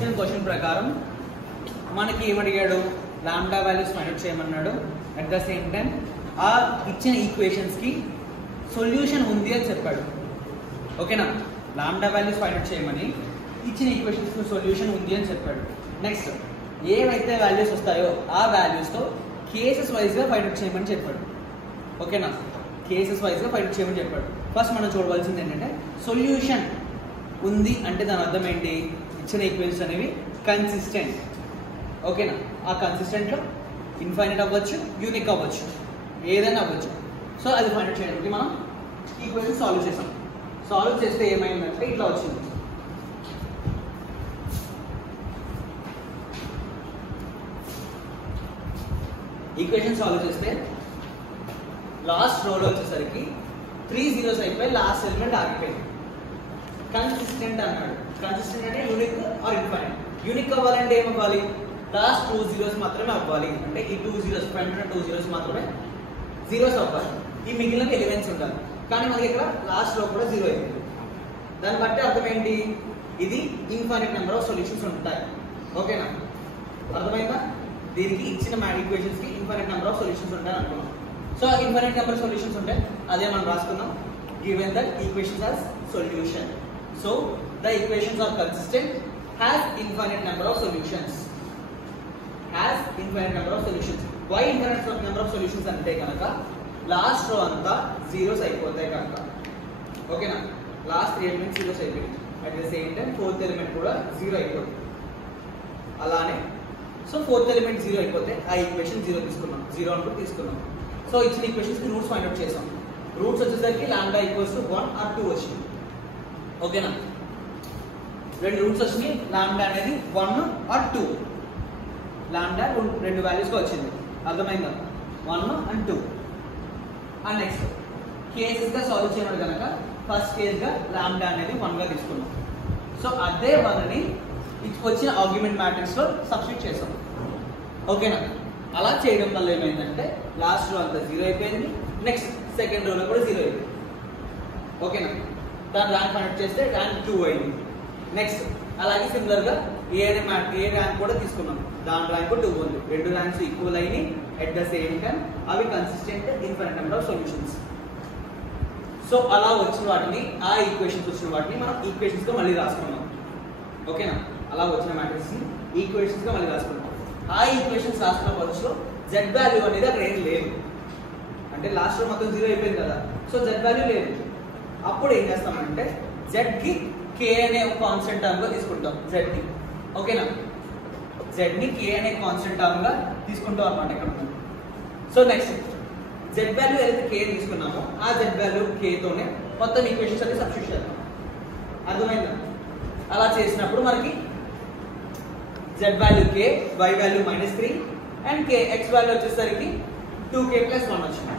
ఇచ్చిన క్వశ్చన్ ప్రకారం మనకి ఏమడిగాడు, లాంబ్డా వాల్యూస్ ఫైండ్ అవుట్ చేయమన్నాడు. అట్ ద సేమ్ టైం ఆ ఇచ్చిన ఈక్వేషన్స్ కి సొల్యూషన్ ఉంది అని చెప్పాడు. ఓకేనా, లాంబ్డా వాల్యూస్ ఫైండ్ అవుట్ చేయమని ఇచ్చిన ఈక్వేషన్స్ కి సొల్యూషన్ ఉంది అని చెప్పాడు. నెక్స్ట్ ఏవైతే వాల్యూస్ వస్తాయో ఆ వాల్యూస్ తో కేసెస్ వైజ్ గా ఫైండ్ అవుట్ చేయమని చెప్పాడు. ఓకేనా, కేసెస్ వైజ్ గా ఫైండ్ అవుట్ చేయమని చెప్పాడు. ఫస్ట్ మనం చూడవలసింది ఏంటంటే సొల్యూషన్ ఉంది అంటే దాని అర్థం ఏంటి, ఇచ్చిన ఈక్వేషన్స్ అనేవి కన్సిస్టెంట్. ఓకేనా, ఆ కన్సిస్టెంట్ లో ఇన్ఫైనైట్ అవ్వచ్చు, యూనిక్ అవ్వచ్చు, ఏదైనా అవ్వచ్చు. సో అది ఫైండ్ అవుట్ చేయడానికి మనం ఈక్వేషన్ సాల్వ్ చేసాం. సాల్వ్ చేస్తే ఏమైందంటే ఇట్లా వచ్చింది. ఈక్వేషన్ సాల్వ్ చేస్తే లాస్ట్ రోలో వచ్చేసరికి 3 zeros అయిపోయి లాస్ట్ ఎలిమెంట్ ఆగిపోయింది. కన్సిస్టెంట్ అన్నాడు. కన్సిస్టెంట్ అంటే యూనిక్ ఆర్ ఇన్ఫైనైట్. యూనిక్ అవ్వాలంటే ఏం అవ్వాలి, లాస్ట్ 2 zeros మాత్రమే అవ్వాలి. అంటే ఈ 2 zeros ఫ్రంట్ 2 zeros మాత్రమే జీరోస్ అవ్వాలి. ఈ మిగిలిన ఎలిమెంట్స్ ఉండాలి. కానీ మనకి ఇక్కడ లాస్ట్ లో కూడా 0 అయిపోయింది. దాన్ని బట్టి అర్థం ఏంటి, ఇది ఇన్ఫైనైట్ నెంబర్ ఆఫ్ సొల్యూషన్స్ ఉంటాయి. ఓకేనా, అర్థమైందా? దీనికి ఇచ్చిన ఈక్వేషన్స్ కి ఇన్ఫైనైట్ నెంబర్ ఆఫ్ సొల్యూషన్స్ ఉంటాయి అనుకున్నాం. So infinite number of solutions ఉంటాయి, అదే మనం రాసుకున్నాం. Given that equations are solution, so the equations are consistent, has infinite number of solutions. Has infinite number of solutions. Why infinite number of solutions అంటే కనుక last row అంతా zeros అయిపోతాయి కనుక. ఓకేనా, లాస్ట్ 3 ఎలిమెంట్స్ జీరోస్ అయిపోయింది. At the same time 4th element కూడా 0 అయిపోతుంది. అలానే సో 4th ఎలిమెంట్ 0 అయిపోతే ఆ ఈక్వేషన్ 0 తీసుకున్నాం, 0 అంటూ తీసుకున్నాం. సో ఇచ్చిన ఈక్వేషన్స్ కి రూట్స్ ఫైండ్ అవుట్ చేసాం. రూట్స్ వచ్చేసరికి లాంబ్డా ఈక్వల్స్ టు 1 or 2 వచ్చింది. ఓకేనా, 2 రూట్స్ వచ్చినాయి. లాంబ్డా అనేది 1 or 2. లాంబ్డా 2 వాల్యూస్ గా వచ్చింది. అర్థమైందా, 1 and 2. అండ్ నెక్స్ట్ కేసెస్ గా సాల్వ్ చేయడం కనుక ఫస్ట్ కేస్ గా లాంబ్డా అనేది 1 గా తీసుకున్నాం. సో అదే 1 ని వచ్చిన ఆర్గ్యుమెంట్ మ్యాట్రిక్స్ లో సబ్స్టిట్యూట్ చేసాం. ఓకేనా, అలా చేయడం వల్ల ఏమైందంటే లాస్ట్ రో అంతా 0 అయిపోయింది. నెక్స్ట్ సెకండ్ రోలో కూడా 0 అయిపోయింది. ఓకేనా, దాని ర్యాంక్ ఫైండ్ అవుట్ చేస్తే ర్యాంక్ 2 అయింది. నెక్స్ట్ అలాగే సిమిలర్ గా ఏ ర్యాంక్ కూడా తీసుకున్నాం, దాని ర్యాంక్ 2 ఉంది. 2 ర్యాంక్స్ ఈక్వల్ అయినాయి. ఎట్ ద సేమ్ టైం అవి consistent infinite number of solutions. So అలా వచ్చిన వాటిని, ఆ ఈక్వేషన్స్ వచ్చిన వాటిని మనం ఈక్వేషన్స్ గా మళ్ళీ రాసుకున్నాం. ఓకేనా, అలా వచ్చిన మ్యాట్రిక్స్ ని ఈక్వేషన్స్ గా మళ్ళీ రాసుకున్నాం. ఆ ఈక్వేషన్స్ రాసుకున్న పక్షంలో జెడ్ వాల్యూ అనేది అక్కడ ఏం లేదు. అంటే లాస్ట్ లో మొత్తం 0 అయిపోయింది కదా, సో జెడ్ వాల్యూ లేదు. అప్పుడు ఏం చేస్తామంటే జెడ్ కి కే అనే ఒక కాన్స్టెంట్ టర్మ్ గా తీసుకుంటాం. జెడ్ ని, ఓకేనా, జెడ్ ని కే అనే కాన్స్టెంట్ టర్మ్ గా తీసుకుంటాం అన్నమాట ఇక్కడ. సో నెక్స్ట్ జెడ్ వాల్యూ ఏదైతే కే తీసుకున్నామో ఆ జెడ్ వాల్యూ కే తోనే మొత్తం ఈక్వేషన్స్ అనేది సబ్స్టిట్యూట్ చేద్దాం. అర్థమైందా? అలా చేసినప్పుడు మనకి Z value K, Y value -3 and K X value వచ్చేసరికి 2k + 1 వచ్చింది.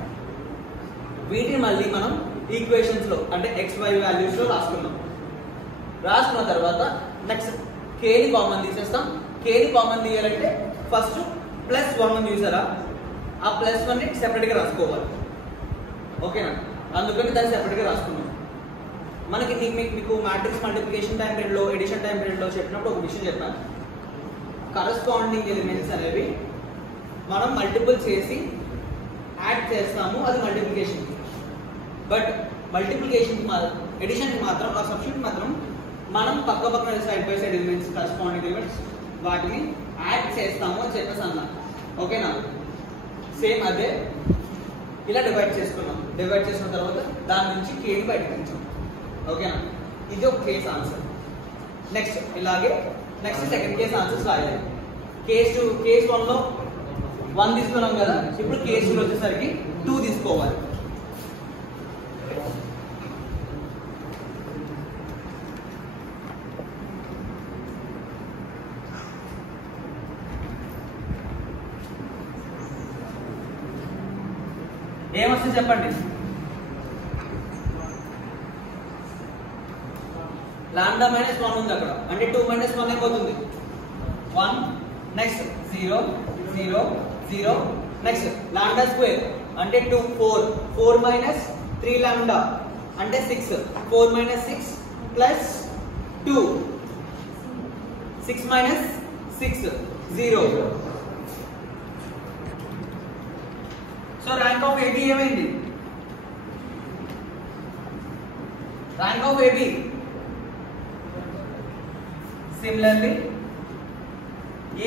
వీటిని మళ్ళీ మనం ఈక్వేషన్స్ లో అంటే ఎక్స్ వై వాల్యూస్ లో రాసుకున్నాం. రాసుకున్న తర్వాత నెక్స్ట్ కే ని కామన్ తీసేస్తాం. కే ని కామన్ తీయాలంటే ఫస్ట్ +1 చూసారా, ఆ +1 ని సెపరేట్ గా రాసుకోవాలి. ఓకేనా, అందుకని దాన్ని సెపరేట్ గా రాసుకున్నాం. మనకి మీకు మ్యాట్రిక్స్ మల్టిప్లికేషన్ టైం పీరియడ్ లో, ఎడిషన్ టైం పీరియడ్ లో చెప్పినప్పుడు ఒక విషయం చెప్పాను. కరస్పాండింగ్ ఎలిమెంట్స్ అనేవి మనం మల్టిపుల్ చేసి యాడ్ చేస్తాము, అది మల్టిప్లికేషన్. బట్ మల్టిప్లికేషన్ ఎడిషన్ కి మాత్రం, ఆ సబ్స్టిట్యూట్ మాత్రం మనం పక్కన side by side elements, corresponding elements వాటిని యాడ్ చేస్తాము అని చెప్పేసి అన్నా. ఓకేనా, సేమ్ అదే ఇలా డివైడ్ చేసుకున్నాం. డివైడ్ చేసిన తర్వాత దాని నుంచి కేని బయటకు తెచ్చాం. ఓకేనా, ఇది ఒక కేస్ ఆన్సర్. నెక్స్ట్ ఇలాగే నెక్స్ట్ సెకండ్ కేస్ ఆన్సర్స్ రాయాలి. కేస్ 1 లో 1 తీసుకున్నాం కదా, ఇప్పుడు కేస్ 2 వచ్చేసరికి 2 తీసుకోవాలి. ఏమొస్తుంది చెప్పండి, లాంబ్డా -1 ఉంది అక్కడ, అంటే 2 - 1 అయిపోతుంది. 1 నెక్స్ట్ 0 0 0 నెక్స్ట్ లాంబ్డా స్క్వేర్ అంటే 2 4 4 - 3 లాంబ్డా అంటే 6 4 - 6 + 2 6 minus 6 0. So rank of AB ఏమైంది? ర్యాంక్ ఆఫ్ AB సిమిలర్లీ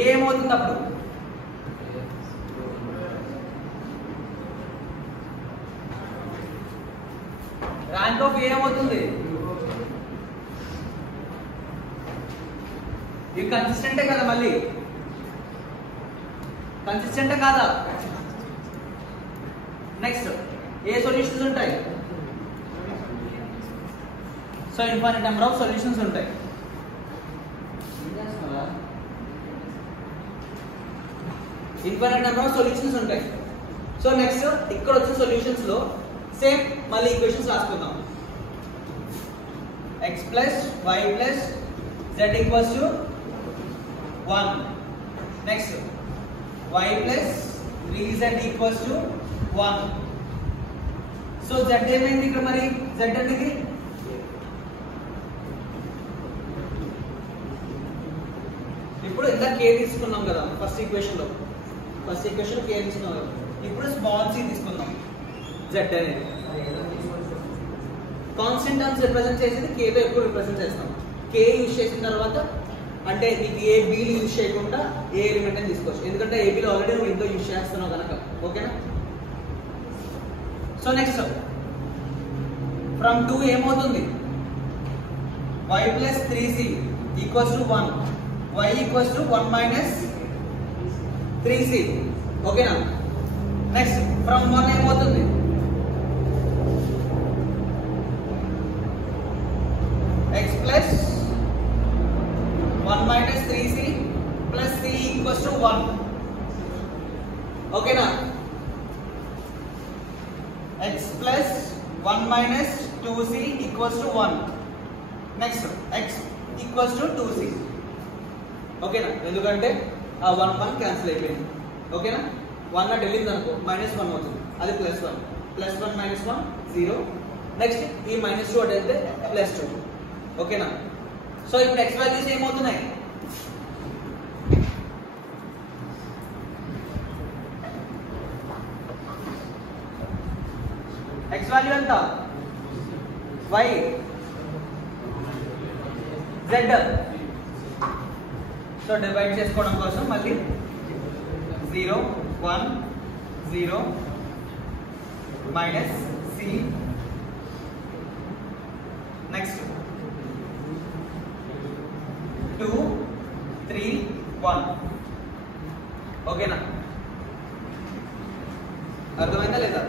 ఏమవుతుంది అప్పుడు? ర్యాంక్ ఆఫ్ ఏ ఏమవుతుంది? ఇది కన్సిస్టెంటే కదా, మళ్ళీ కన్సిస్టెంటే కాదా? నెక్స్ట్ ఏ సొల్యూషన్స్ ఉంటాయి? So infinite number of solutions ఉంటాయి. ఇన్ఫైనైట్ నెంబర్ ఆఫ్ సొల్యూషన్స్ ఉంటాయి. సో నెక్స్ట్ ఇక్కడ వచ్చిన సొల్యూషన్స్ లో సేమ్ మళ్ళీ equations రాసుకుందాం. x plus y plus z equals to 1. Next y plus 3z equals to 1. So z ఏమైంది ఇక్కడ? మరి z అనేది ఇప్పుడు ఇంత k తీసుకున్నాం కదా ఫస్ట్ ఈక్వేషన్ లో k తీసుకున్నాం కదా. ఇప్పుడు స్మాల్ c తీసుకుందాం. z అనేది కాన్స్టెంట్ టర్మ్స్ రిప్రజెంట్ చేసేది k తో ఎక్కువ రిప్రజెంట్ చేస్తాం. k యూజ్ చేసిన తర్వాత అంటే నీకు ఏ b యూజ్ చేయకుండా ఏ ఎలిమెంట్ అని తీసుకోవచ్చు, ఎందుకంటే ab లో ఆల్రెడీ నువ్వు ఎంతో యూజ్ చేస్తున్నావు కనుక. ఓకేనా? సో నెక్స్ట్ ఫ్రమ్ 2 ఏమవుతుంది? y plus 3c equals to 1. y equals to 1 minus 3c. ఓకేనా? నెక్స్ట్ ఫ్రమ్ 1 ఏమవుతుంది? x plus 1 minus 3c plus c equals to 1. ఓకేనా? x plus 1 minus 2c equals to 1. Next x equals to 2c. ఓకేనా? ఎందుకంటే ఆ 1 1 cancel అయిపోయింది. ఓకేనా? 1 అటు వెళ్ళింది అనుకో -1 అవుతుంది, అది +1. +1 -1 0. నెక్స్ట్ ఈ -2 అటు వెళ్తే +2. ఓకేనా? సో ఇప్పుడు x వాల్యూస్ ఏమవుతున్నాయి? x వాల్యూ ఎంత? y z. సో డివైడ్ చేసుకోవడం కోసం మళ్ళీ 0 1 0 మైనస్ c. నెక్స్ట్ 2 3 1. ఓకేనా? అర్థమైందా లేదా?